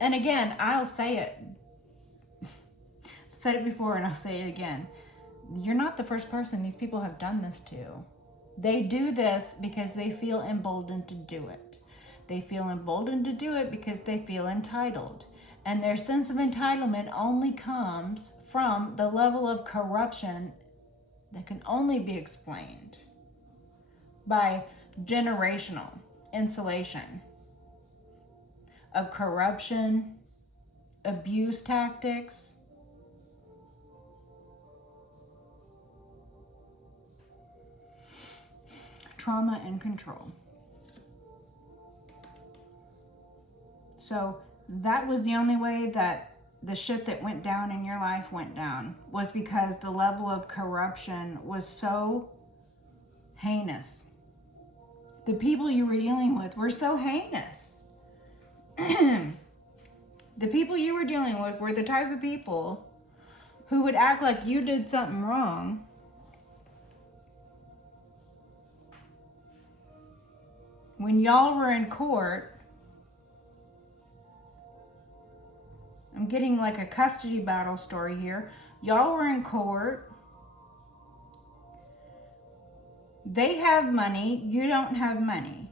And again, I'll say it. I've said it before and I'll say it again. You're not the first person these people have done this to. They do this because they feel emboldened to do it. They feel emboldened to do it because they feel entitled. And their sense of entitlement only comes from the level of corruption that can only be explained by generational insulation of corruption, abuse tactics, trauma, and control. So that was the only way that the shit that went down in your life went down, was because the level of corruption was so heinous. The people you were dealing with were so heinous. The people you were dealing with were the type of people who would act like you did something wrong when y'all were in court. I'm getting like a custody battle story here. Y'all were in court. They have money. You don't have money.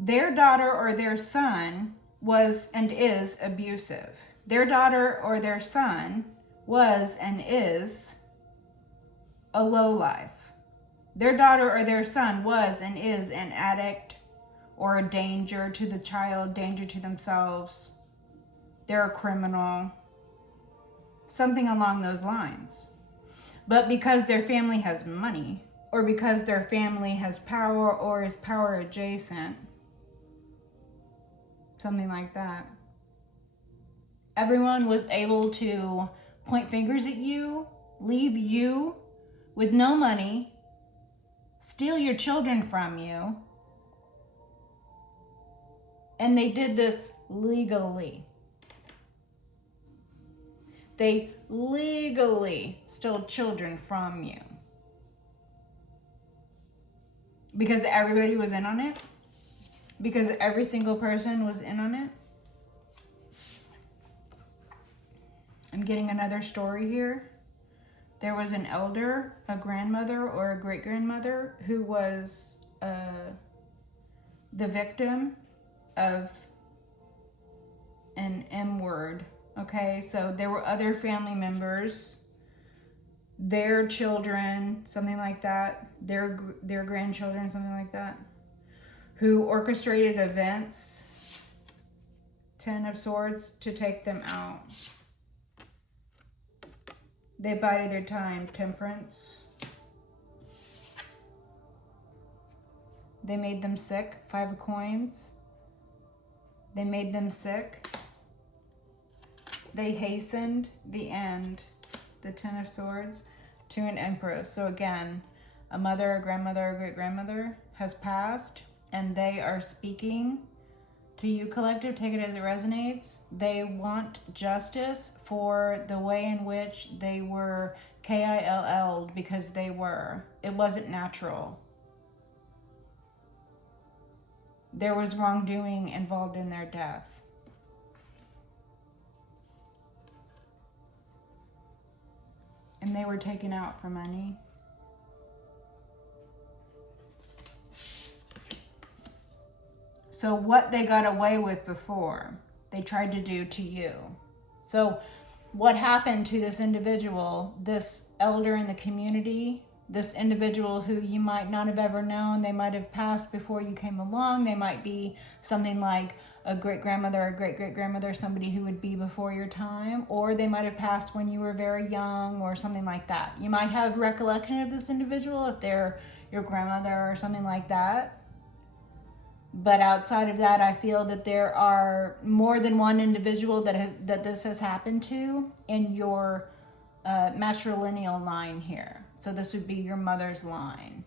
Their daughter or their son was and is abusive. Their daughter or their son was and is a lowlife. Their daughter or their son was and is an addict or a danger to the child, danger to themselves. They're a criminal. Something along those lines. But because their family has money, or because their family has power or is power adjacent, something like that, everyone was able to point fingers at you, leave you with no money, steal your children from you, and they did this legally. They legally stole children from you. Because everybody was in on it. Because every single person was in on it. I'm getting another story here. There was an elder, a grandmother or a great-grandmother who was the victim of an M word. Okay, so there were other family members, their children, something like that, their grandchildren, something like that, who orchestrated events, 10 of Swords, to take them out. They bided their time, Temperance. They made them sick, 5 of Coins. They made them sick. They hastened the end, the 10 of Swords, to an Empress. So again, a mother, a grandmother, a great-grandmother has passed, and they are speaking to you, collective. Take it as it resonates. They want justice for the way in which they were KILL'd, because they were. It wasn't natural. There was wrongdoing involved in their death. And they were taken out for money. So what they got away with before, they tried to do to you. So what happened to this individual, this elder in the community, this individual who you might not have ever known, they might have passed before you came along. They might be something like a great-grandmother or great-great-grandmother, somebody who would be before your time, or they might have passed when you were very young or something like that. You might have recollection of this individual if they're your grandmother or something like that. But outside of that, I feel that there are more than one individual that this has happened to in your matrilineal line here. So this would be your mother's line.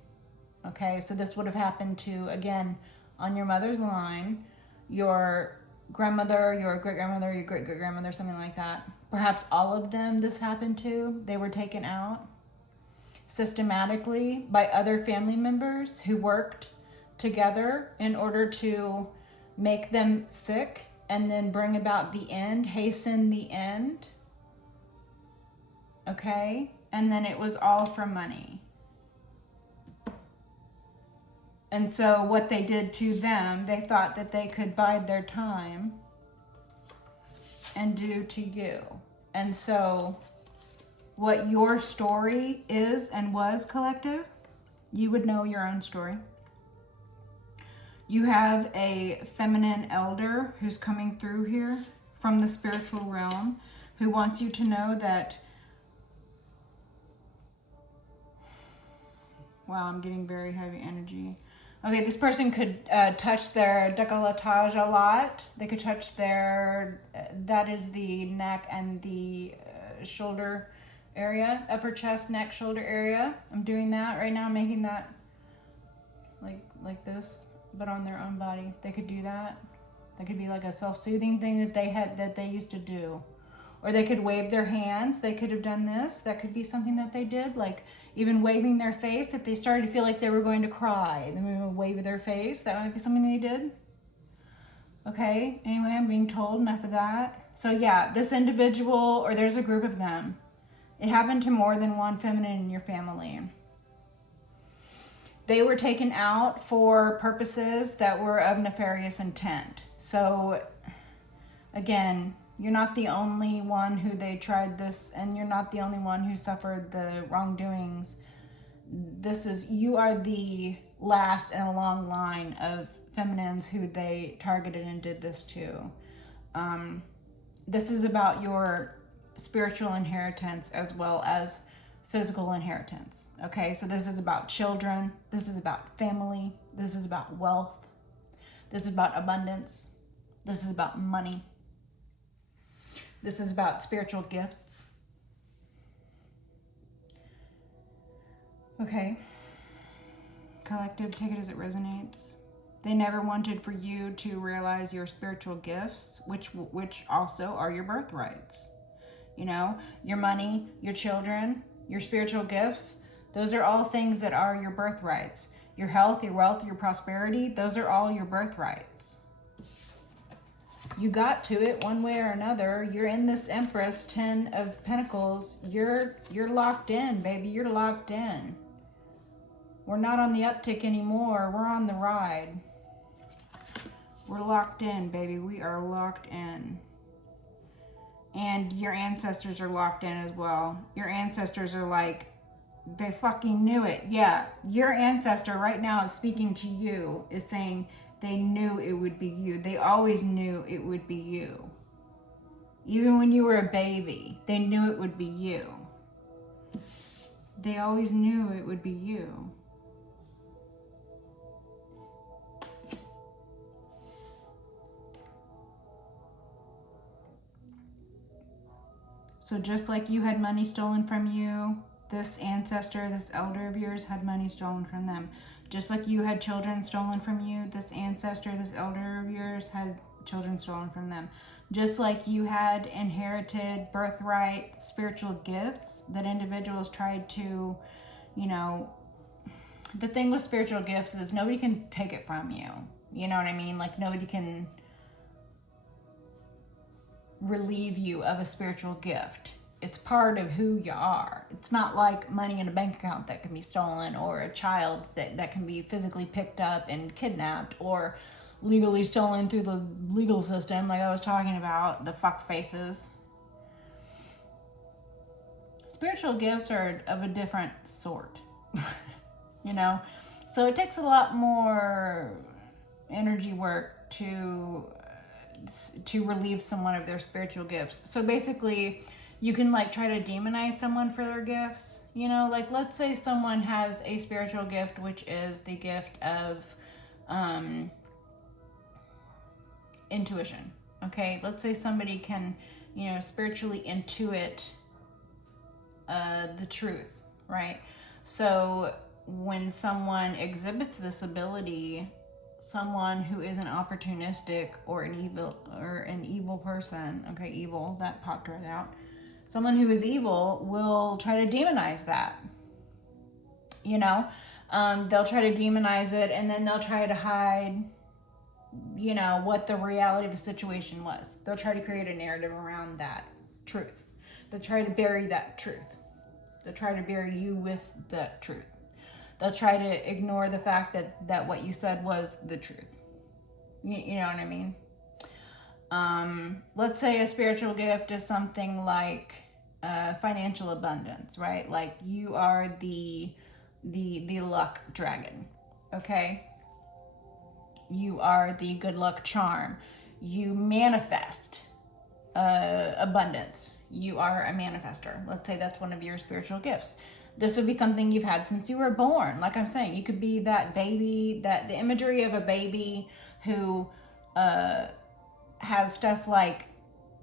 Okay, so this would have happened to, again, on your mother's line, your grandmother, your great-grandmother, your great-great-grandmother, something like that. Perhaps all of them this happened to. They were taken out systematically by other family members who worked together in order to make them sick, and then bring about the end, hasten the end. Okay? And then it was all for money. And so what they did to them, they thought that they could bide their time and do to you. And so what your story is and was, collective, you would know your own story. You have a feminine elder who's coming through here from the spiritual realm who wants you to know that, wow, I'm getting very heavy energy. Okay, this person could touch their décolletage a lot. They could touch their, that is the neck and the shoulder area, upper chest, neck, shoulder area. I'm doing that right now, making that like this, but on their own body. They could do that. That could be like a self-soothing thing that they used to do. Or they could wave their hands. They could have done this. That could be something that they did, like even waving their face. If they started to feel like they were going to cry, then we would wave their face. That might be something they did. Okay, anyway, I'm being told enough of that. So yeah, this individual, or there's a group of them. It happened to more than one feminine in your family. They were taken out for purposes that were of nefarious intent. So again, you're not the only one who they tried this, and you're not the only one who suffered the wrongdoings. You are the last in a long line of feminines who they targeted and did this to. This is about your spiritual inheritance as well as physical inheritance. Okay, so this is about children. This is about family. This is about wealth. This is about abundance. This is about money. This is about spiritual gifts. Okay. Collective, take it as it resonates. They never wanted for you to realize your spiritual gifts, which also are your birthrights. You know, your money, your children, your spiritual gifts, those are all things that are your birthrights. Your health, your wealth, your prosperity, those are all your birthrights. You got to it one way or another. You're in this Empress, 10 of Pentacles. You're locked in, baby. You're locked in. We're not on the uptick anymore. We're on the ride. We're locked in, baby. We are locked in. And your ancestors are locked in as well. Your ancestors are like, they fucking knew it. Yeah, your ancestor right now is speaking to you, is saying they knew it would be you. They always knew it would be you. Even when you were a baby, they knew it would be you. They always knew it would be you. So just like you had money stolen from you, this ancestor, this elder of yours had money stolen from them. Just like you had children stolen from you, this ancestor, this elder of yours had children stolen from them. Just like you had inherited birthright spiritual gifts that individuals tried to, you know, the thing with spiritual gifts is nobody can take it from you. You know what I mean? Like nobody can relieve you of a spiritual gift. It's part of who you are. It's not like money in a bank account that can be stolen, or a child that can be physically picked up and kidnapped, or legally stolen through the legal system, like I was talking about, the fuck faces. Spiritual gifts are of a different sort, you know? So it takes a lot more energy work to relieve someone of their spiritual gifts. So basically, you can like try to demonize someone for their gifts. You know, like let's say someone has a spiritual gift, which is the gift of intuition. Okay, let's say somebody can, you know, spiritually intuit the truth, right? So when someone exhibits this ability, someone who is an opportunistic or an evil person, okay, evil, that popped right out. Someone who is evil will try to demonize that. You know, they'll try to demonize it, and then they'll try to hide you know, what the reality of the situation was. They'll try to create a narrative around that truth. They'll try to bury that truth. They'll try to bury you with that truth. They'll try to ignore the fact that what you said was the truth. You know what I mean? Let's say a spiritual gift is something like financial abundance, right? Like you are the luck dragon, okay? You are the good luck charm. You manifest abundance. You are a manifester. Let's say that's one of your spiritual gifts. This would be something you've had since you were born. Like I'm saying, you could be that baby, that the imagery of a baby who has stuff like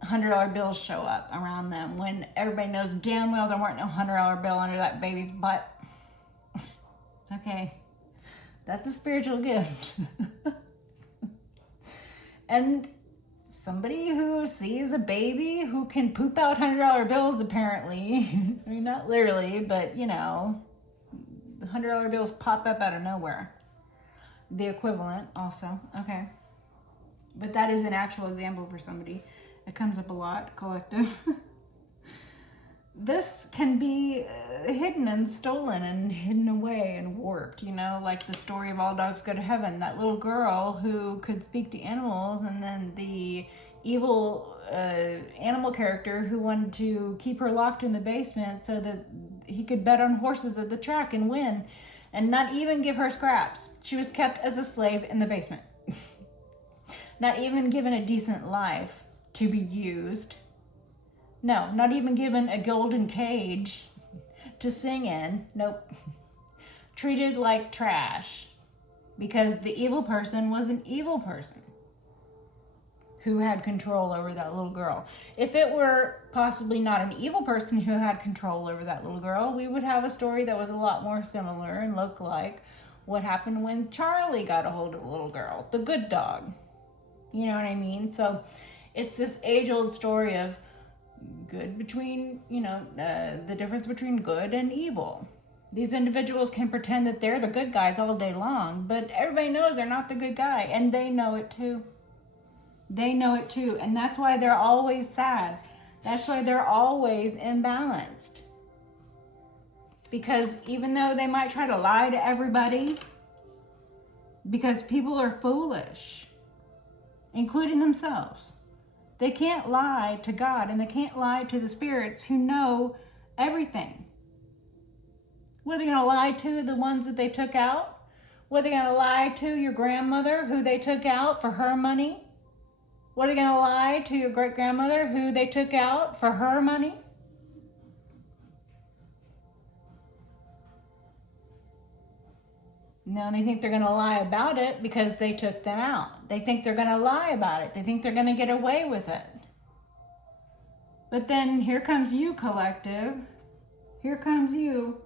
$100 bills show up around them when everybody knows damn well there weren't no $100 bill under that baby's butt. Okay, that's a spiritual gift. And somebody who sees a baby who can poop out $100 bills, apparently, I mean, not literally, but you know, the $100 bills pop up out of nowhere. The equivalent also, okay. But that is an actual example for somebody. It comes up a lot, collective. This can be hidden and stolen and hidden away and warped, you know, like the story of All Dogs Go to Heaven. That little girl who could speak to animals, and then the evil animal character who wanted to keep her locked in the basement so that he could bet on horses at the track and win, and not even give her scraps. She was kept as a slave in the basement. Not even given a decent life to be used. No, not even given a golden cage to sing in. Nope. Treated like trash because the evil person was an evil person who had control over that little girl. If it were possibly not an evil person who had control over that little girl, we would have a story that was a lot more similar and looked like what happened when Charlie got a hold of the little girl, the good dog. You know what I mean? So it's this age-old story of good between, you know, the difference between good and evil. These individuals can pretend that they're the good guys all day long, but everybody knows they're not the good guy, and they know it too. They know it too, and that's why they're always sad. That's why they're always imbalanced. Because even though they might try to lie to everybody, because people are foolish, including themselves. They can't lie to God, and they can't lie to the spirits who know everything. What are they going to lie to? The ones that they took out? What are they going to lie to? Your grandmother who they took out for her money? What are they going to lie to your great-grandmother who they took out for her money? No, they think they're going to lie about it because they took them out. They think they're going to lie about it. They think they're going to get away with it. But then here comes you, collective. Here comes you.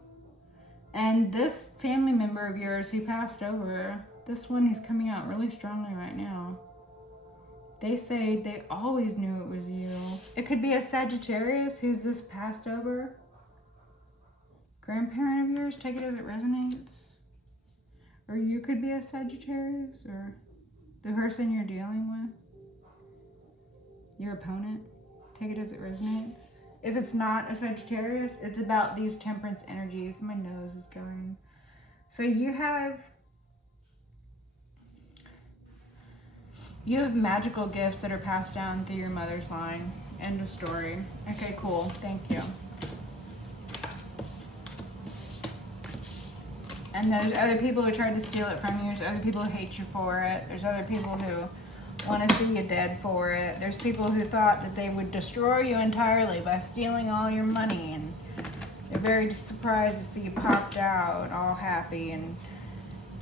And this family member of yours who passed over, this one who's coming out really strongly right now, they say they always knew it was you. It could be a Sagittarius who's this passed over grandparent of yours. Take it as it resonates. Or you could be a Sagittarius, or the person you're dealing with, your opponent. Take it as it resonates. If it's not a Sagittarius, it's about these temperance energies. My nose is going. So you have magical gifts that are passed down through your mother's line. End of story. Okay, cool. Thank you. And there's other people who tried to steal it from you. There's other people who hate you for it. There's other people who want to see you dead for it. There's people who thought that they would destroy you entirely by stealing all your money. And they're very surprised to see you popped out, all happy and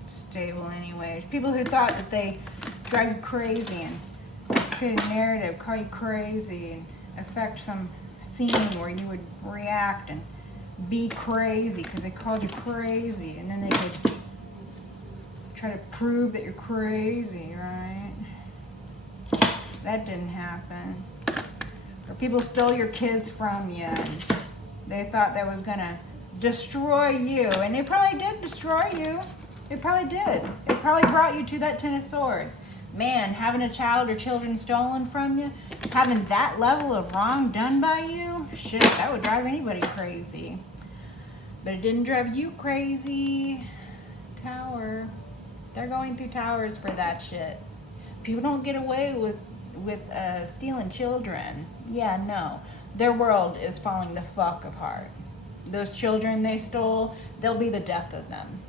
stable anyways. People who thought that they drive you crazy and create a narrative, call you crazy, and affect some scene where you would react and be crazy because they called you crazy, and then they could try to prove that you're crazy, right? That didn't happen. Or people stole your kids from you, and they thought that was gonna destroy you, and it probably did destroy you. It probably did. It probably brought you to that Ten of Swords. Man, having a child or children stolen from you, having that level of wrong done by you, shit, that would drive anybody crazy. But it didn't drive you crazy. Tower. They're going through towers for that shit. People don't get away with stealing children. Yeah, no. Their world is falling the fuck apart. Those children they stole, they'll be the death of them.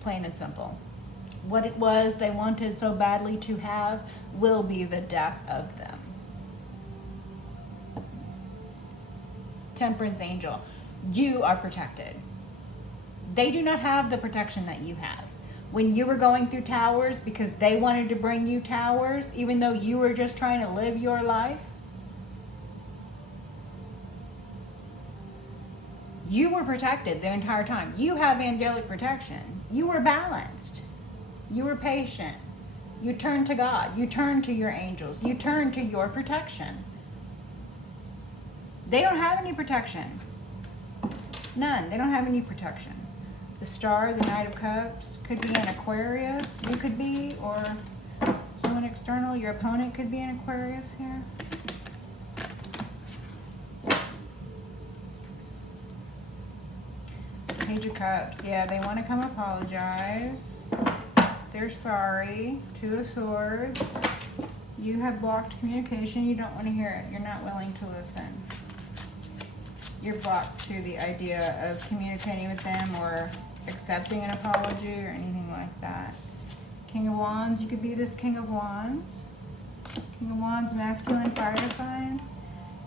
Plain and simple. What it was they wanted so badly to have will be the death of them. Temperance angel, you are protected. They do not have the protection that you have. When you were going through towers because they wanted to bring you towers, even though you were just trying to live your life, you were protected the entire time. You have angelic protection. You were balanced. You were patient. You turned to God. You turned to your angels. You turned to your protection. They don't have any protection. None. They don't have any protection. The star, the Knight of Cups, could be an Aquarius. You could be, or someone external. Your opponent could be an Aquarius here. Page of Cups. Yeah, they want to come apologize. They're sorry. Two of Swords. You have blocked communication. You don't want to hear it. You're not willing to listen. You're blocked to the idea of communicating with them or accepting an apology or anything like that. King of Wands. You could be this King of Wands. King of Wands, masculine fire sign.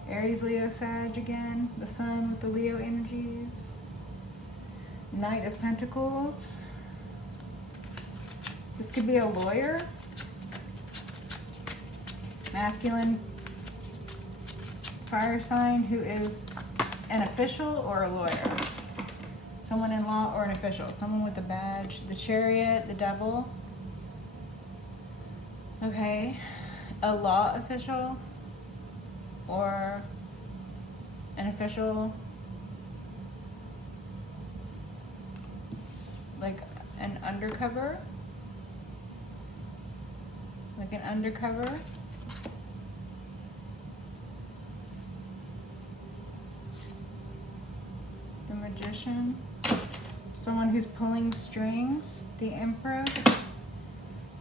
Aries, Leo, Sag again. The Sun with the Leo energies. Knight of Pentacles. This could be a lawyer. Masculine fire sign who is an official or a lawyer. Someone in law or an official. Someone with a badge. The Chariot, the Devil. Okay. A law official or an official, like an undercover. Like an undercover. The Magician. Someone who's pulling strings. The Empress.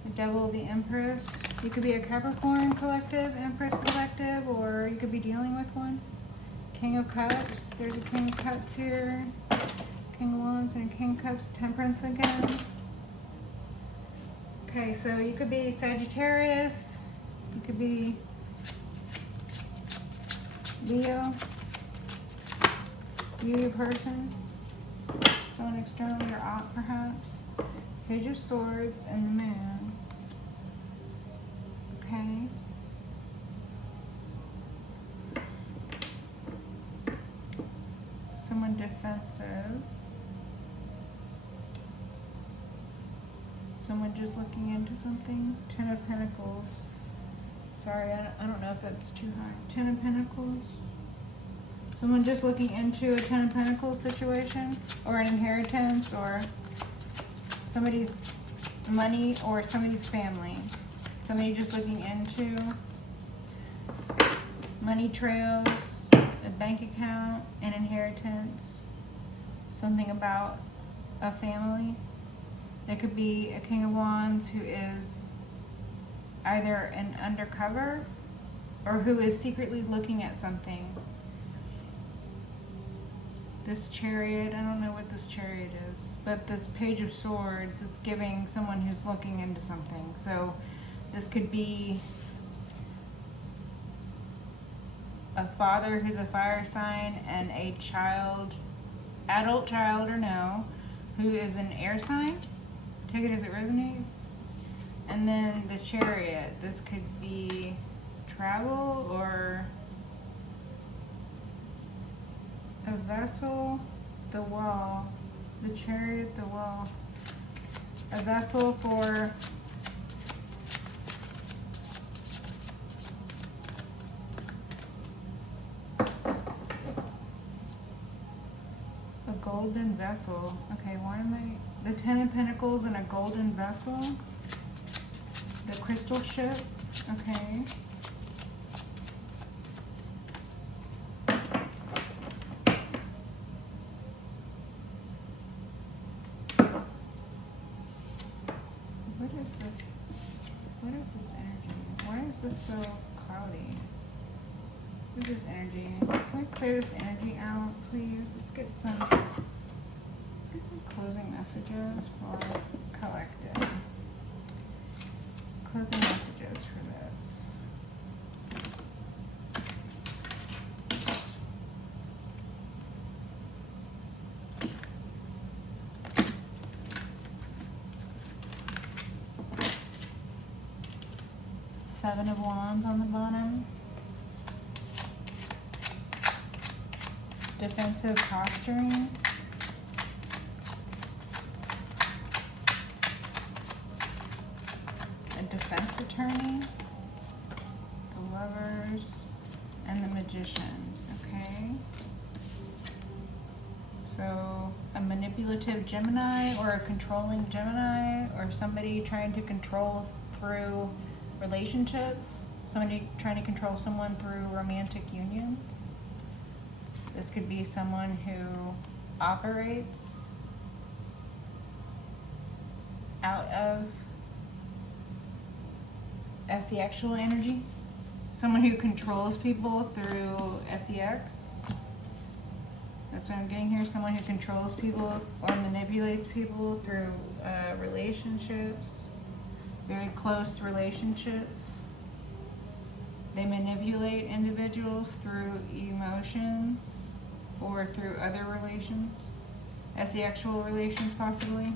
The Devil, the Empress. You could be a Capricorn collective, Empress collective, or you could be dealing with one. King of Cups. There's a King of Cups here. King of Wands and King of Cups. Temperance again. Okay, so you could be Sagittarius. You could be Leo. You person. Someone external, your aunt perhaps. Page of Swords and the Moon. Okay. Someone defensive. Someone just looking into something. Ten of Pentacles. Sorry, I don't know if that's too high. Ten of Pentacles. Someone just looking into a Ten of Pentacles situation, or an inheritance, or somebody's money, or somebody's family. Somebody just looking into money trails, a bank account, an inheritance, something about a family. It could be a King of Wands who is either an undercover or who is secretly looking at something. This Chariot, I don't know what this Chariot is, but this Page of Swords, it's giving someone who's looking into something. So this could be a father who's a fire sign and a child, adult child or no, who is an air sign. Take it as it resonates. And then the Chariot, this could be travel or a vessel, the Wall, the Chariot, the Wall, a vessel for a golden vessel. Okay, why am I, the Ten of Pentacles and a golden vessel? crystal ship. Okay. What is this? What is this energy? Why is this so cloudy? What is this energy? Can we clear this energy out, please? Let's get some closing messages for collective. Closing messages for this. Seven of Wands on the bottom. Defensive posturing. A defense attorney. The Lovers. And the Magician. Okay. So a manipulative Gemini or a controlling Gemini or somebody trying to control through relationships. Somebody trying to control someone through romantic unions. This could be someone who operates out of SEXual energy. Someone who controls people through SEX. That's what I'm getting here. Someone who controls people or manipulates people through relationships. Very close relationships. They manipulate individuals through emotions or through other relations, asexual relations possibly.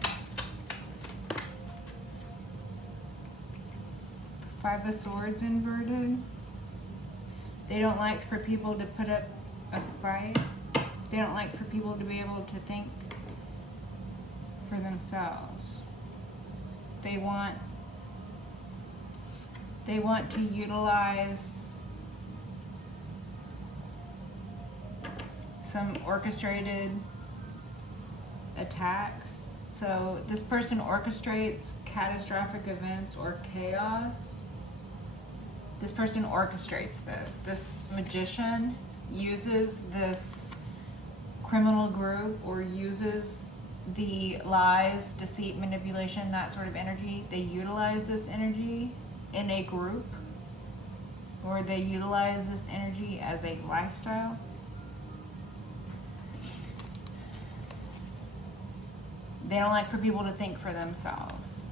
Five of Swords inverted. They don't like for people to put up a fight. They don't like for people to be able to think for themselves. They want to utilize some orchestrated attacks. So this person orchestrates catastrophic events or chaos. This person orchestrates this. This magician uses this criminal group or uses the lies, deceit, manipulation, that sort of energy. They utilize this energy in a group, or they utilize this energy as a lifestyle. They don't like for people to think for themselves.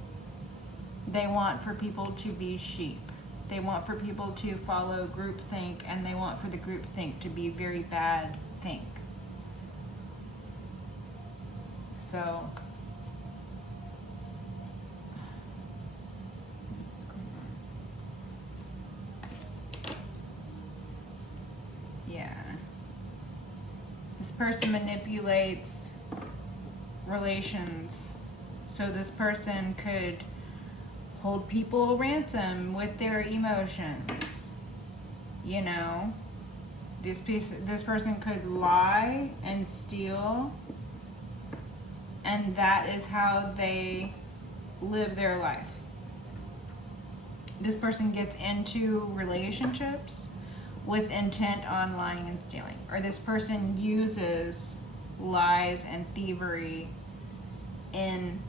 They want for people to be sheep. They want for people to follow groupthink, and they want for the groupthink to be very bad think. So yeah. This person manipulates relations. So this person could hold people ransom with their emotions. You know, this person could lie and steal, and that is how they live their life. This person gets into relationships with intent on lying and stealing, or this person uses lies and thievery in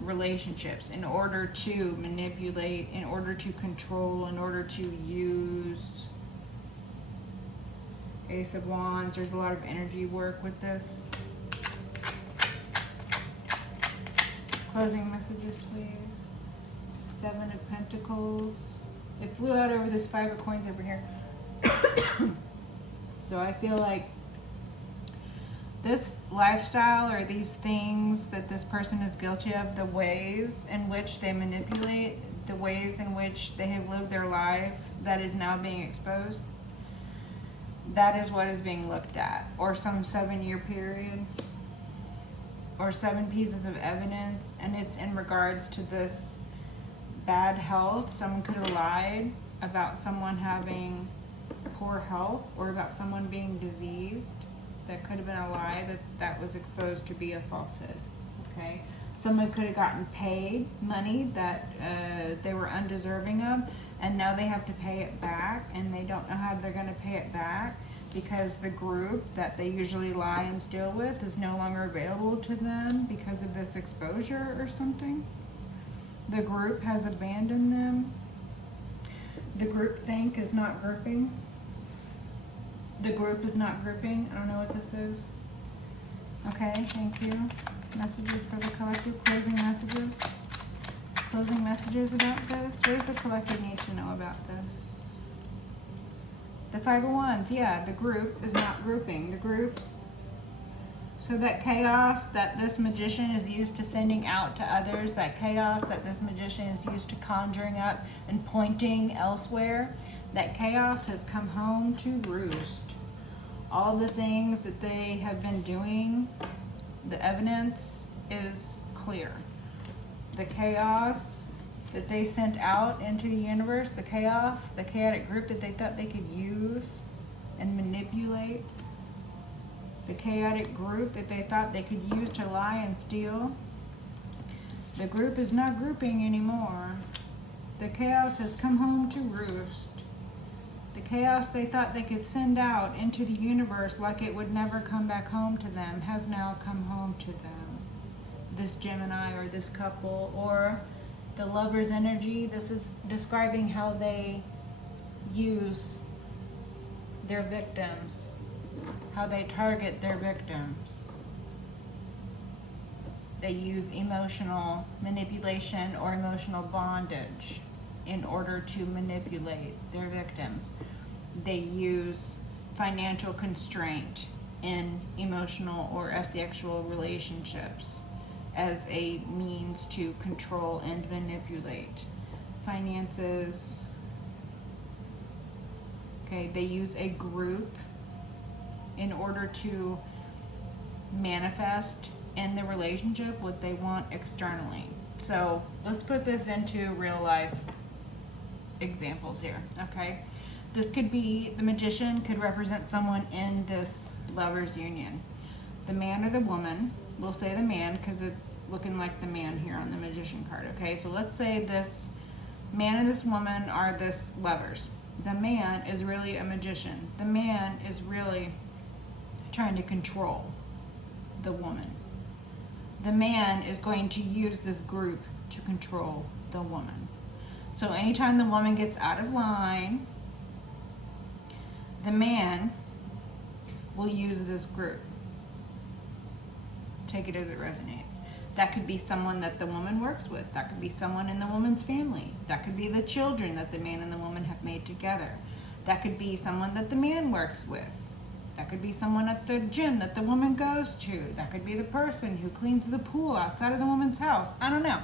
relationships in order to manipulate, in order to control, in order to use. Ace of Wands, there's a lot of energy work with this. Closing messages, please. Seven of Pentacles. It flew out over this Five of Coins over here. So I feel like this lifestyle or these things that this person is guilty of, the ways in which they manipulate, the ways in which they have lived their life that is now being exposed, that is what is being looked at. Or some 7-year period, or 7 pieces of evidence, and it's in regards to this bad health. Someone could have lied about someone having poor health, or about someone being diseased. That could have been a lie that was exposed to be a falsehood. Okay, Someone could have gotten paid money that they were undeserving of, and now they have to pay it back, and they don't know how they're going to pay it back because the group that they usually lie and steal with is no longer available to them because of this exposure or something. The group has abandoned them. The group think is not grouping. The group is not grouping. I don't know what this is. Okay, thank you. Messages for the collective, closing messages. Closing messages about this. What does the collective need to know about this? The 5 of Wands, yeah, the group is not grouping. The group, so that chaos that this magician is used to sending out to others, that chaos that this magician is used to conjuring up and pointing elsewhere, that chaos has come home to roost. All the things that they have been doing, the evidence is clear. The chaos that they sent out into the universe, the chaos, the chaotic group that they thought they could use and manipulate, the chaotic group that they thought they could use to lie and steal, the group is not grouping anymore. The chaos has come home to roost. The chaos they thought they could send out into the universe like it would never come back home to them has now come home to them. This Gemini or this couple or the lover's energy, this is describing how they use their victims, how they target their victims. They use emotional manipulation or emotional bondage in order to manipulate their victims. They use financial constraint in emotional or asexual relationships as a means to control and manipulate. Finances. Okay, they use a group in order to manifest in the relationship what they want externally. So let's put this into real life examples here, okay? This could be, the magician could represent someone in this lover's union. The man or the woman, we'll say the man because it's looking like the man here on the magician card, okay? So let's say this man and this woman are this lovers. The man is really a magician. The man is really trying to control the woman. The man is going to use this group to control the woman. So anytime the woman gets out of line, the man will use this group. Take it as it resonates. That could be someone that the woman works with. That could be someone in the woman's family. That could be the children that the man and the woman have made together. That could be someone that the man works with. That could be someone at the gym that the woman goes to. That could be the person who cleans the pool outside of the woman's house. I don't know.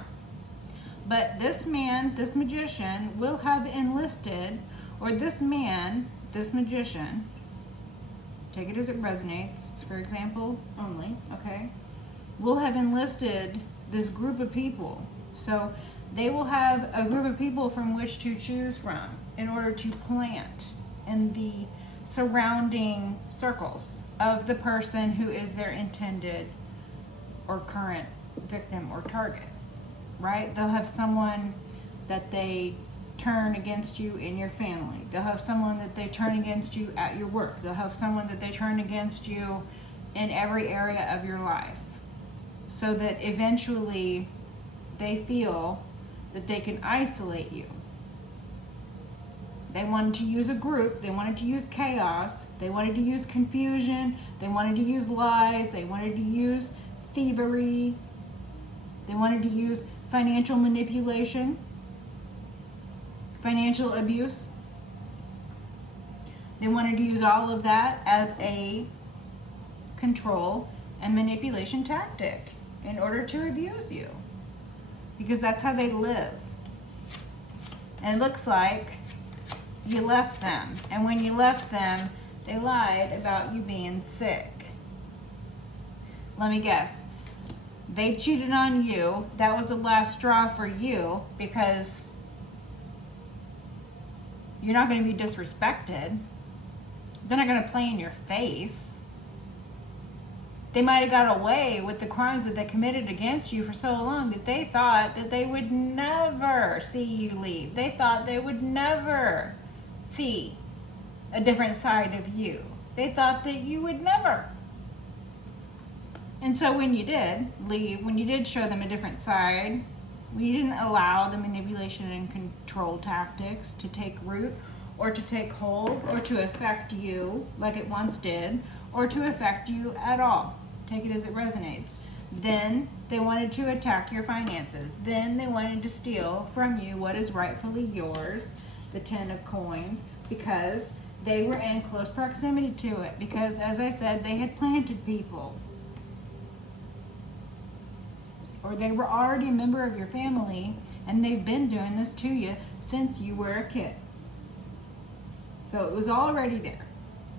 But this man, this magician, will have enlisted, or this man, this magician, take it as it resonates, it's for example only, okay, will have enlisted this group of people. So they will have a group of people from which to choose from in order to plant in the surrounding circles of the person who is their intended or current victim or target, right? They'll have someone that they turn against you in your family. They'll have someone that they turn against you at your work. They'll have someone that they turn against you in every area of your life, so that eventually they feel that they can isolate you. They wanted to use a group, they wanted to use chaos, they wanted to use confusion, they wanted to use lies, they wanted to use thievery, they wanted to use financial manipulation, financial abuse. They wanted to use all of that as a control and manipulation tactic in order to abuse you, because that's how they live. And it looks like you left them, and when you left them, they lied about you being sick. Let me guess. They cheated on you. That was the last straw for you, because you're not going to be disrespected. They're not going to play in your face. They might have got away with the crimes that they committed against you for so long that they thought that they would never see you leave. They thought they would never see a different side of you. They thought that you would never. And so when you did leave, when you did show them a different side, when you didn't allow the manipulation and control tactics to take root or to take hold or to affect you like it once did, or to affect you at all, take it as it resonates, then they wanted to attack your finances. Then they wanted to steal from you what is rightfully yours, the 10 of coins, because they were in close proximity to it. Because, as I said, they had planted people. Or they were already a member of your family, and they've been doing this to you since you were a kid. So it was already there.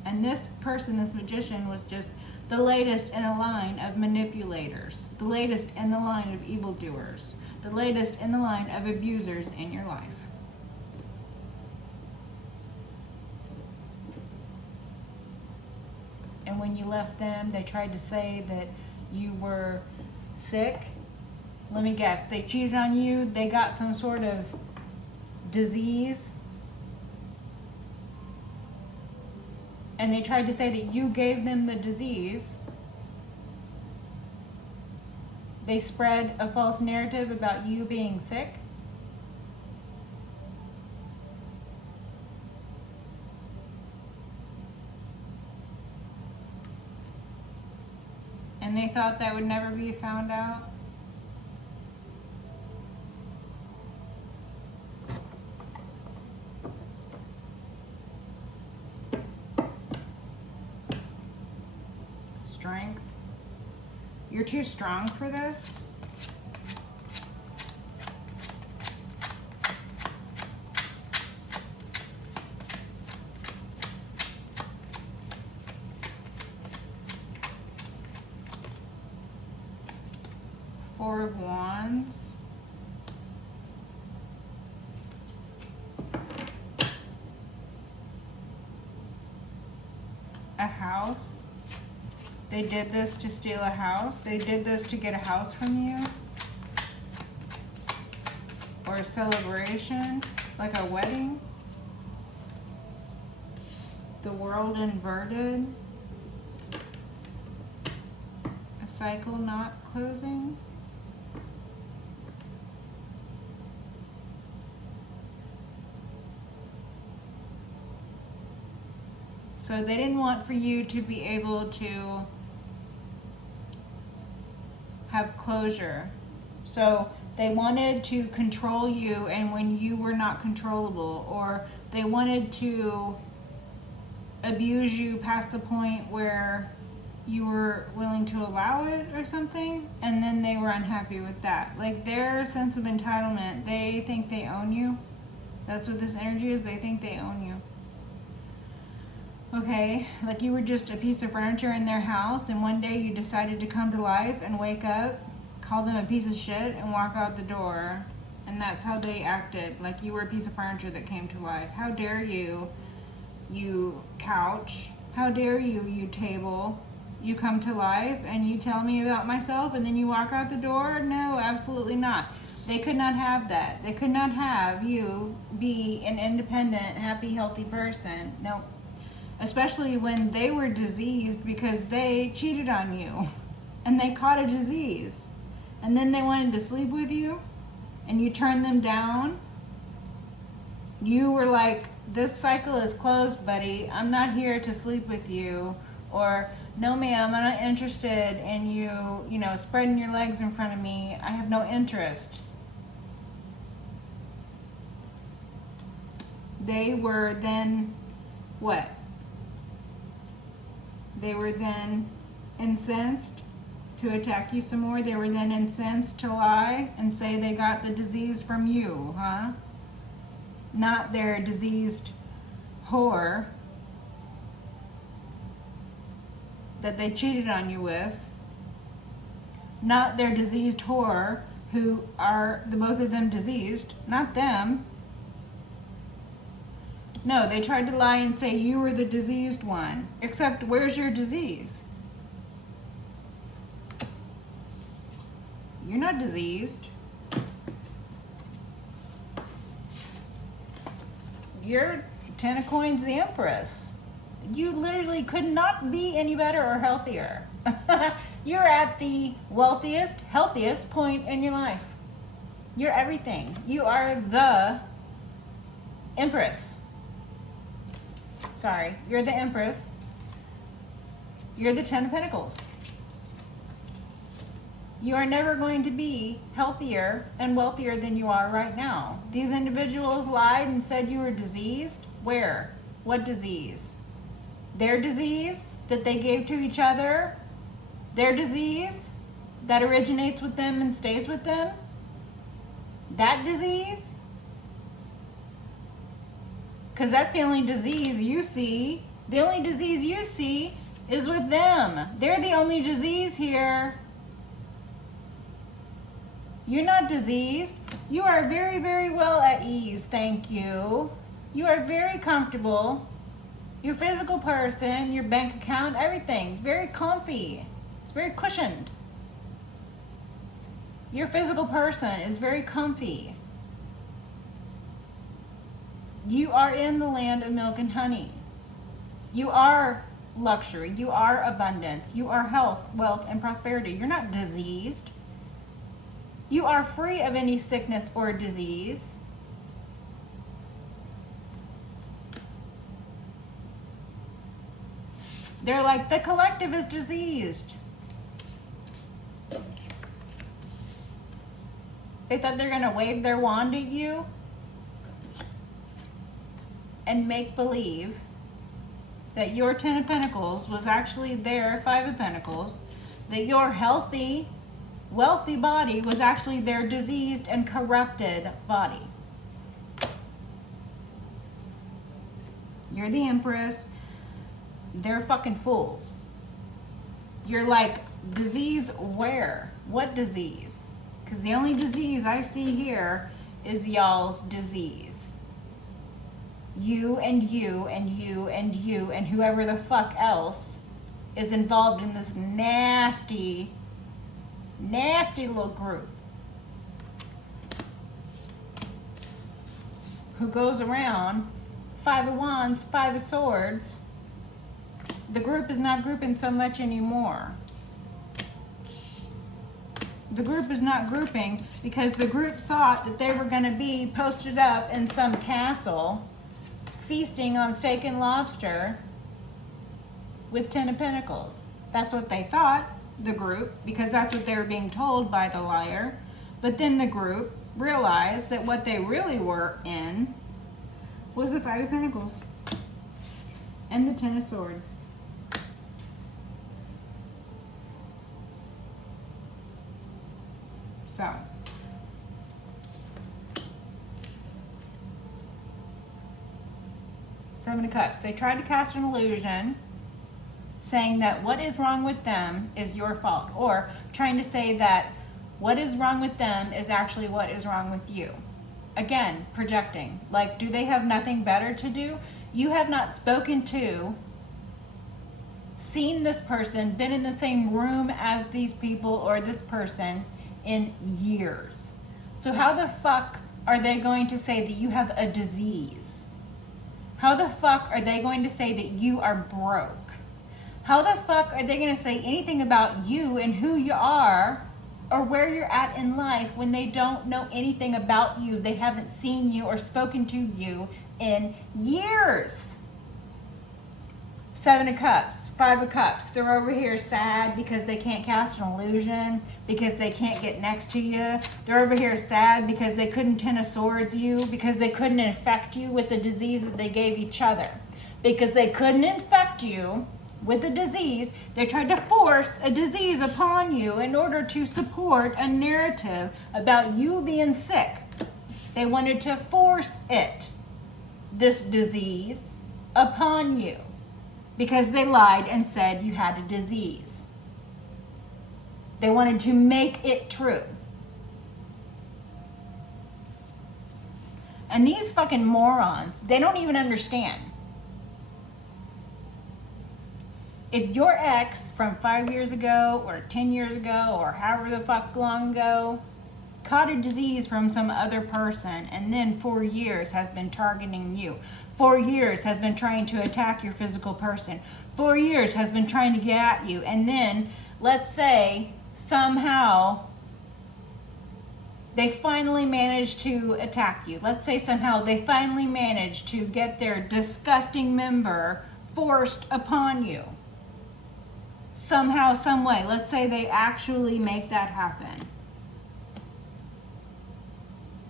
And this person, this magician, was just the latest in a line of manipulators, the latest in the line of evildoers, the latest in the line of abusers in your life. And when you left them, they tried to say that you were sick. Let me guess, they cheated on you, they got some sort of disease, and they tried to say that you gave them the disease. They spread a false narrative about you being sick. And they thought that would never be found out. Strength. You're too strong for this. Four of Wands. A house. They did this to steal a house. They did this to get a house from you. Or a celebration, like a wedding. The World inverted. A cycle not closing. So they didn't want for you to be able to have closure. So they wanted to control you, and when you were not controllable, or they wanted to abuse you past the point where you were willing to allow it or something, and then they were unhappy with that. Like their sense of entitlement, they think they own you. That's what this energy is. They think they own you. Okay, like you were just a piece of furniture in their house, and one day you decided to come to life and wake up, call them a piece of shit, and walk out the door. And that's how they acted, like you were a piece of furniture that came to life. How dare you, you couch? How dare you, you table? You come to life and you tell me about myself and then you walk out the door? No, absolutely not. They could not have that. They could not have you be an independent, happy, healthy person. No. Especially when they were diseased because they cheated on you and they caught a disease. And then they wanted to sleep with you and you turned them down. You were like, this cycle is closed, buddy. I'm not here to sleep with you. Or, no ma'am, I'm not interested in you, spreading your legs in front of me. I have no interest. They were then what? They were then incensed to attack you some more. They were then incensed to lie and say they got the disease from you, huh? Not their diseased whore that they cheated on you with. Not their diseased whore who are the both of them diseased. Not them. No, they tried to lie and say you were the diseased one. Except, where's your disease? You're not diseased. You're 10 of coins, the Empress. You literally could not be any better or healthier. You're at the wealthiest, healthiest point in your life. You're everything. You are the Empress. Sorry, you're the Empress. You're the 10 of Pentacles. You are never going to be healthier and wealthier than you are right now. These individuals lied and said you were diseased. Where? What disease? Their disease that they gave to each other? Their disease that originates with them and stays with them? That disease? Because that's the only disease you see. The only disease you see is with them. They're the only disease here. You're not diseased. You are very, very well at ease, thank you. You are very comfortable. Your physical person, your bank account, everything's very comfy. It's very cushioned. Your physical person is very comfy. You are in the land of milk and honey. You are luxury. You are abundance. You are health, wealth, and prosperity. You're not diseased. You are free of any sickness or disease. They're like, the collective is diseased. They thought they're going to wave their wand at you and make believe that your 10 of Pentacles was actually their 5 of Pentacles, that your healthy, wealthy body was actually their diseased and corrupted body. You're the Empress. They're fucking fools. You're like, disease where? What disease? Because the only disease I see here is y'all's disease. You and you and you and you and whoever the fuck else is involved in this nasty little group who goes around 5 of Wands, 5 of Swords. The group is not grouping so much anymore. The group is not grouping because the group thought that they were going to be posted up in some castle feasting on steak and lobster with 10 of Pentacles. That's what they thought, the group, because that's what they were being told by the liar. But then the group realized that what they really were in was the 5 of Pentacles and the 10 of Swords. So, Seven of Cups. They tried to cast an illusion saying that what is wrong with them is your fault, or trying to say that what is wrong with them is actually what is wrong with you. Again, projecting. Like, do they have nothing better to do? You have not spoken to, seen this person, been in the same room as these people or this person in years. So how the fuck are they going to say that you have a disease? How the fuck are they going to say that you are broke? How the fuck are they going to say anything about you and who you are or where you're at in life when they don't know anything about you? They haven't seen you or spoken to you in years. Seven of Cups, 5 of Cups. They're over here sad because they can't cast an illusion, because they can't get next to you. They're over here sad because they couldn't 10 of Swords you, because they couldn't infect you with the disease that they gave each other. Because they couldn't infect you with the disease, they tried to force a disease upon you in order to support a narrative about you being sick. They wanted to force it, this disease, upon you. Because they lied and said you had a disease. They wanted to make it true. And these fucking morons, they don't even understand. if your ex from 5 years ago or 10 years ago or however the fuck long ago caught a disease from some other person and then 4 years has been targeting you, 4 years has been trying to attack your physical person, 4 years has been trying to get at you, and then let's say somehow they finally managed to attack you. Let's say somehow they finally managed to get their disgusting member forced upon you. Somehow, some way. Let's say they actually make that happen.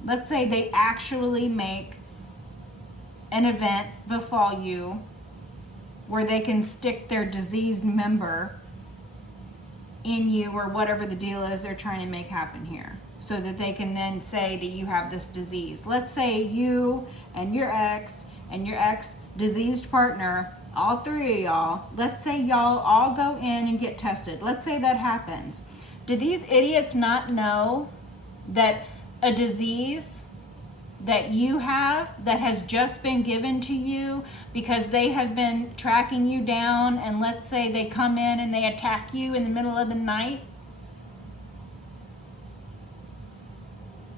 Let's say they actually make an event befall you where they can stick their diseased member in you or whatever the deal is they're trying to make happen here, so that they can then say that you have this disease. Let's say you and your ex diseased partner, all three of y'all, let's say y'all all go in and get tested. Let's say that happens. Do these idiots not know that a disease that you have that has just been given to you because they have been tracking you down, and let's say they come in and they attack you in the middle of the night?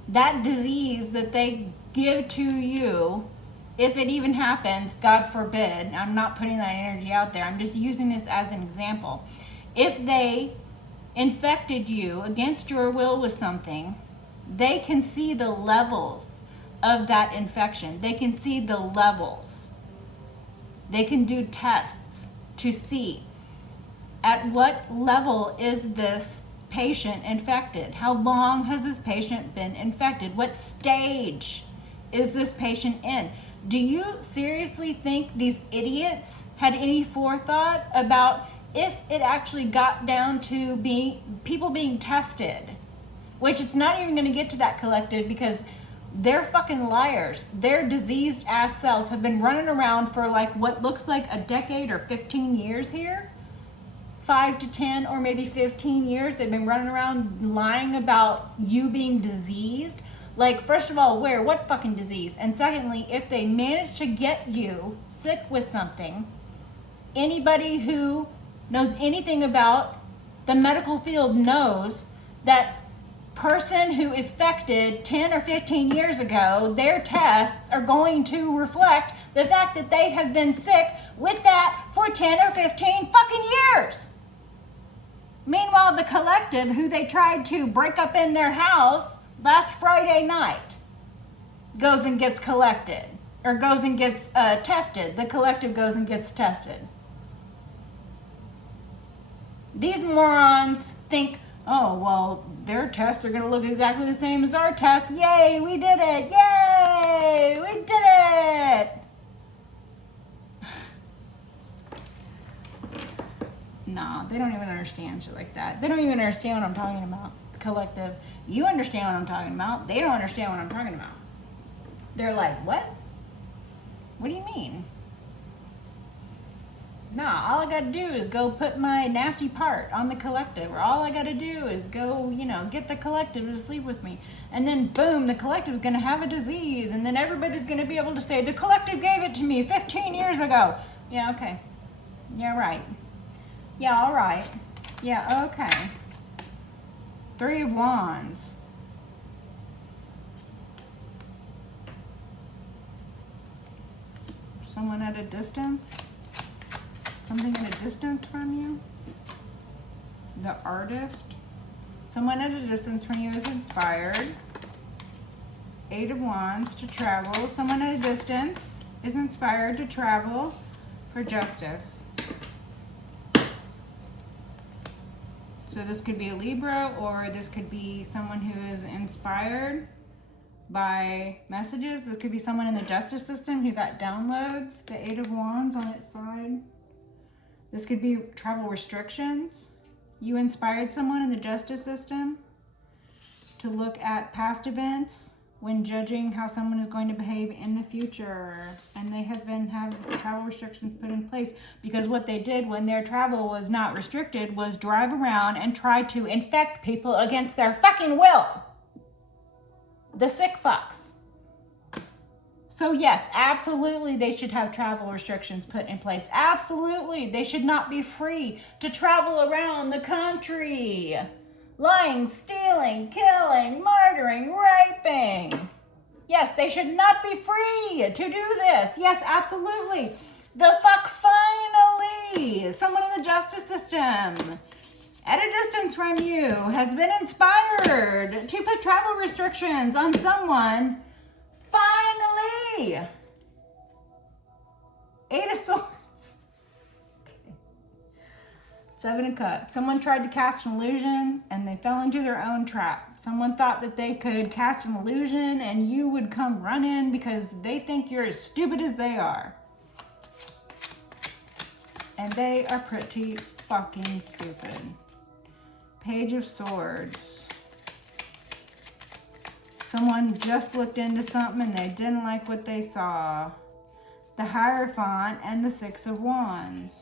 That disease that they give to you, if it even happens, God forbid, I'm not putting that energy out there, I'm just using this as an example. If they infected you against your will with something, they can see the levels of that infection. They can see the levels. They can do tests to see at what level is this patient infected? How long has this patient been infected? What stage is this patient in? Do you seriously think these idiots had any forethought about if it actually got down to people being tested? Which it's not even going to get to that collective, because they're fucking liars. Their diseased ass cells have been running around for like what looks like a decade or 15 years here. 5 to 10 or maybe 15 years. They've been running around lying about you being diseased. Like, first of all, where? What fucking disease? And secondly, if they manage to get you sick with something, anybody who knows anything about the medical field knows that person who is infected 10 or 15 years ago, their tests are going to reflect the fact that they have been sick with that for 10 or 15 fucking years. Meanwhile, the collective who they tried to break up in their house last Friday night goes and gets collected, or goes and gets tested. The collective goes and gets tested. These morons think, oh, well, their tests are going to look exactly the same as our tests. Yay, we did it. Yay, we did it. Nah, they don't even understand shit like that. They don't even understand what I'm talking about. The collective. You understand what I'm talking about. They don't understand what I'm talking about. They're like, what? What do you mean? Nah, all I gotta do is go put my nasty part on the collective, or all I gotta do is go, get the collective to sleep with me. And then boom, the collective's gonna have a disease, and then everybody's gonna be able to say, the collective gave it to me 15 years ago. Yeah, okay. Yeah, right. Yeah, all right. Yeah, okay. 3 of Wands. Someone at a distance? Something at a distance from you? The Artist. Someone at a distance from you is inspired. 8 of Wands to travel. Someone at a distance is inspired to travel for justice. So this could be a Libra, or this could be someone who is inspired by messages. This could be someone in the justice system who got downloads, the 8 of Wands on its side. This could be travel restrictions. You inspired someone in the justice system to look at past events when judging how someone is going to behave in the future. And they have travel restrictions put in place because what they did when their travel was not restricted was drive around and try to infect people against their fucking will. The sick fucks. So yes, absolutely they should have travel restrictions put in place. Absolutely, they should not be free to travel around the country. Lying, stealing, killing, murdering, raping. Yes, they should not be free to do this. Yes, absolutely. The fuck finally! Someone in the justice system at a distance from you has been inspired to put travel restrictions on someone. Finally! Eight of Swords. Okay. Seven of Cups. Someone tried to cast an illusion and they fell into their own trap. Someone thought that they could cast an illusion and you would come running because they think you're as stupid as they are. And they are pretty fucking stupid. Page of Swords. Someone just looked into something and they didn't like what they saw. The Hierophant and the Six of Wands.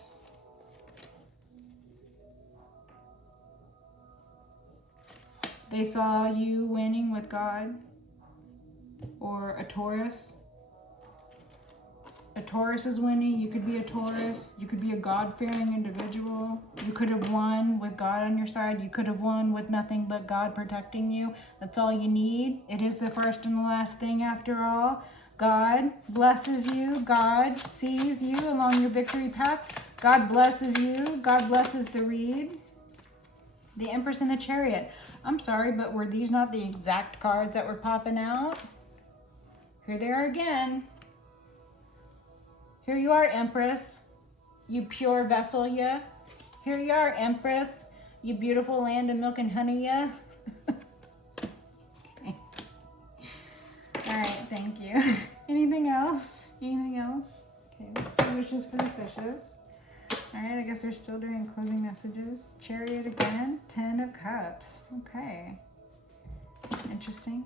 They saw you winning with God or a Taurus. A Taurus is winning. You could be a Taurus. You could be a God-fearing individual. You could have won with God on your side. You could have won with nothing but God protecting you. That's all you need. It is the first and the last thing after all. God blesses you. God sees you along your victory path. God blesses you. God blesses the reed. The Empress and the Chariot. I'm sorry, but were these not the exact cards that were popping out? Here they are again. Here you are, Empress. You pure vessel, ya. Here you are, Empress. You beautiful land of milk and honey, ya. Okay. All right, thank you. Anything else? Anything else? Okay, let's do wishes for the fishes. All right, I guess we're still doing closing messages. Chariot again. 10 of Cups. Okay. Interesting.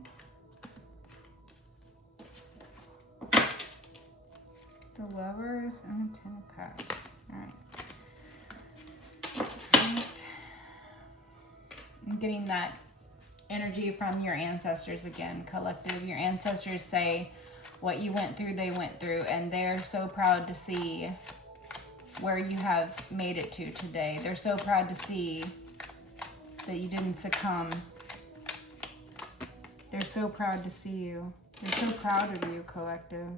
The Lovers and the 10 of Cups. All right. I'm getting that energy from your ancestors again, collective. Your ancestors say what you went through, they went through, and they're so proud to see where you have made it to today. They're so proud to see that you didn't succumb. They're so proud to see you. They're so proud of you, collective.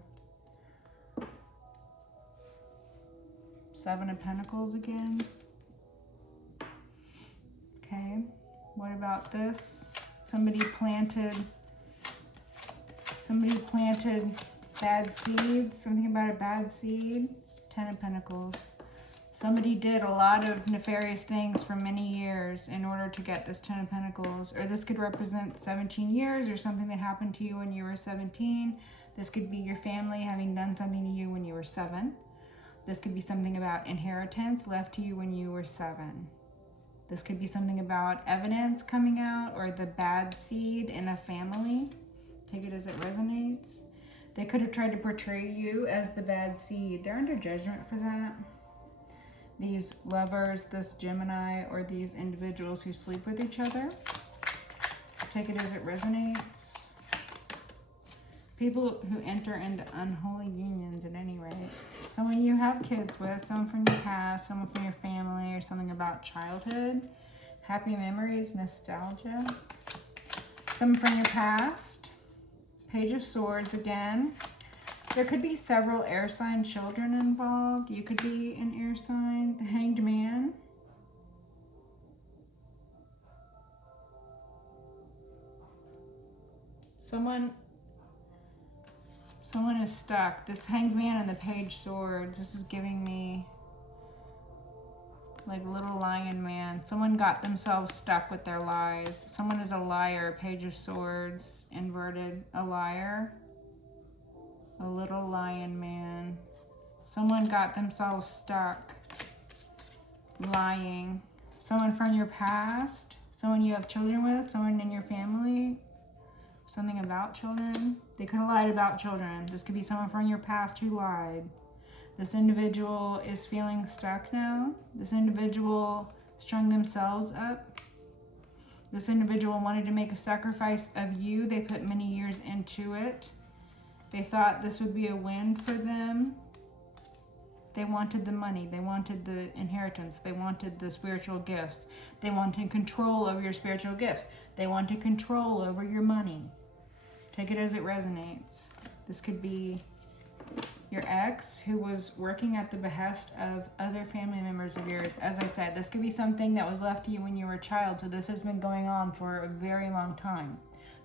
7 of Pentacles again. Okay, what about this? Somebody planted bad seeds. Something about a bad seed. 10 of Pentacles. Somebody did a lot of nefarious things for many years in order to get this 10 of Pentacles. Or this could represent 17 years or something that happened to you when you were 17. This could be your family having done something to you when you were 7. This could be something about inheritance left to you when you were 7. This could be something about evidence coming out or the bad seed in a family. Take it as it resonates. They could have tried to portray you as the bad seed. They're under judgment for that. These lovers, this Gemini, or these individuals who sleep with each other. Take it as it resonates. People who enter into unholy unions at any rate. Someone you have kids with, someone from your past, someone from your family, or something about childhood. Happy memories, nostalgia. Someone from your past. Page of Swords again. There could be several air sign children involved. You could be an air sign. The Hanged Man. Someone is stuck. This Hanged Man and the Page Swords. This is giving me like Little Lion Man. Someone got themselves stuck with their lies. Someone is a liar. Page of Swords, inverted, a liar. A Little Lion Man. Someone got themselves stuck lying. Someone from your past. Someone you have children with. Someone in your family. Something about children. They could have lied about children. This could be someone from your past who lied. This individual is feeling stuck now. This individual strung themselves up. This individual wanted to make a sacrifice of you. They put many years into it. They thought this would be a win for them. They wanted the money. They wanted the inheritance. They wanted the spiritual gifts. They wanted control over your spiritual gifts. They wanted control over your money. Take it as it resonates. This could be your ex who was working at the behest of other family members of yours. As I said, this could be something that was left to you when you were a child. So this has been going on for a very long time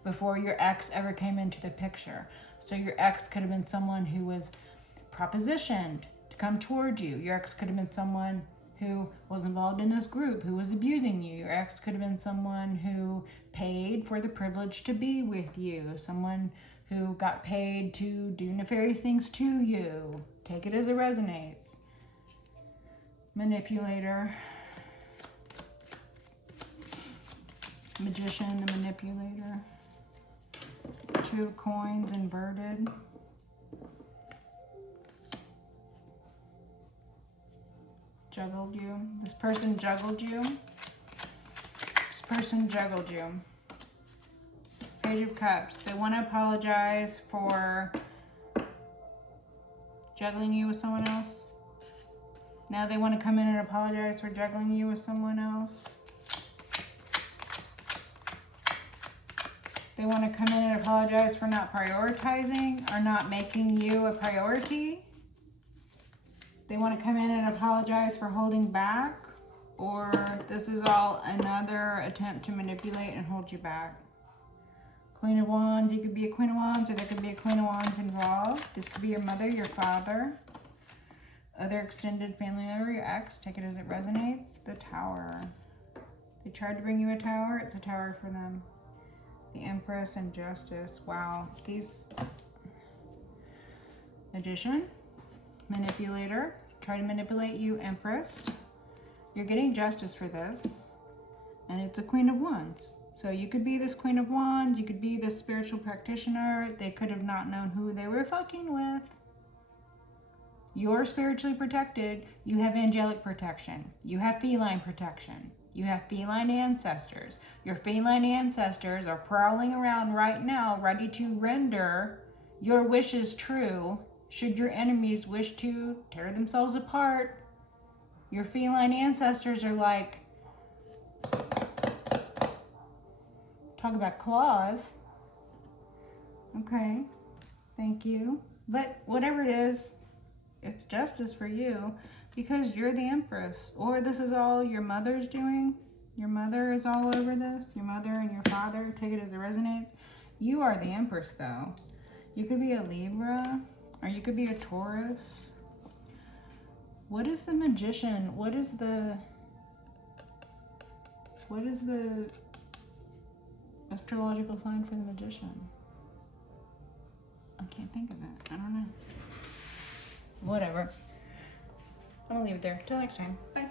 before your ex ever came into the picture. So your ex could have been someone who was propositioned to come toward you. Your ex could have been someone who was involved in this group, who was abusing you. Your ex could have been someone who paid for the privilege to be with you. Someone who got paid to do nefarious things to you. Take it as it resonates. Manipulator. Magician, the manipulator. Two of coins inverted. Juggled you. This person juggled you. This person juggled you. Page of Cups. They want to apologize for juggling you with someone else. Now they want to come in and apologize for juggling you with someone else. They want to come in and apologize for not prioritizing or not making you a priority. They want to come in and apologize for holding back, or this is all another attempt to manipulate and hold you back. Queen of Wands, you could be a Queen of Wands, or there could be a Queen of Wands involved. This could be your mother, your father, other extended family member, your ex. Take it as it resonates. The Tower. They tried to bring you a tower. It's a tower for them. The Empress and Justice. Wow. These... Magician. Manipulator. Try to manipulate you, Empress. You're getting justice for this. And it's a Queen of Wands. So you could be this Queen of Wands. You could be this spiritual practitioner. They could have not known who they were fucking with. You're spiritually protected. You have angelic protection. You have feline protection. You have feline ancestors. Your feline ancestors are prowling around right now, ready to render your wishes true. Should your enemies wish to tear themselves apart, your feline ancestors are like, talk about claws. Okay, thank you. But whatever it is, it's justice for you because you're the Empress. Or this is all your mother's doing. Your mother is all over this. Your mother and your father, take it as it resonates. You are the Empress though. You could be a Libra. Or you could be a Taurus. What is the Magician? What is the astrological sign for the Magician? I can't think of it. I don't know. Whatever. I'm gonna leave it there. Till next time. Bye.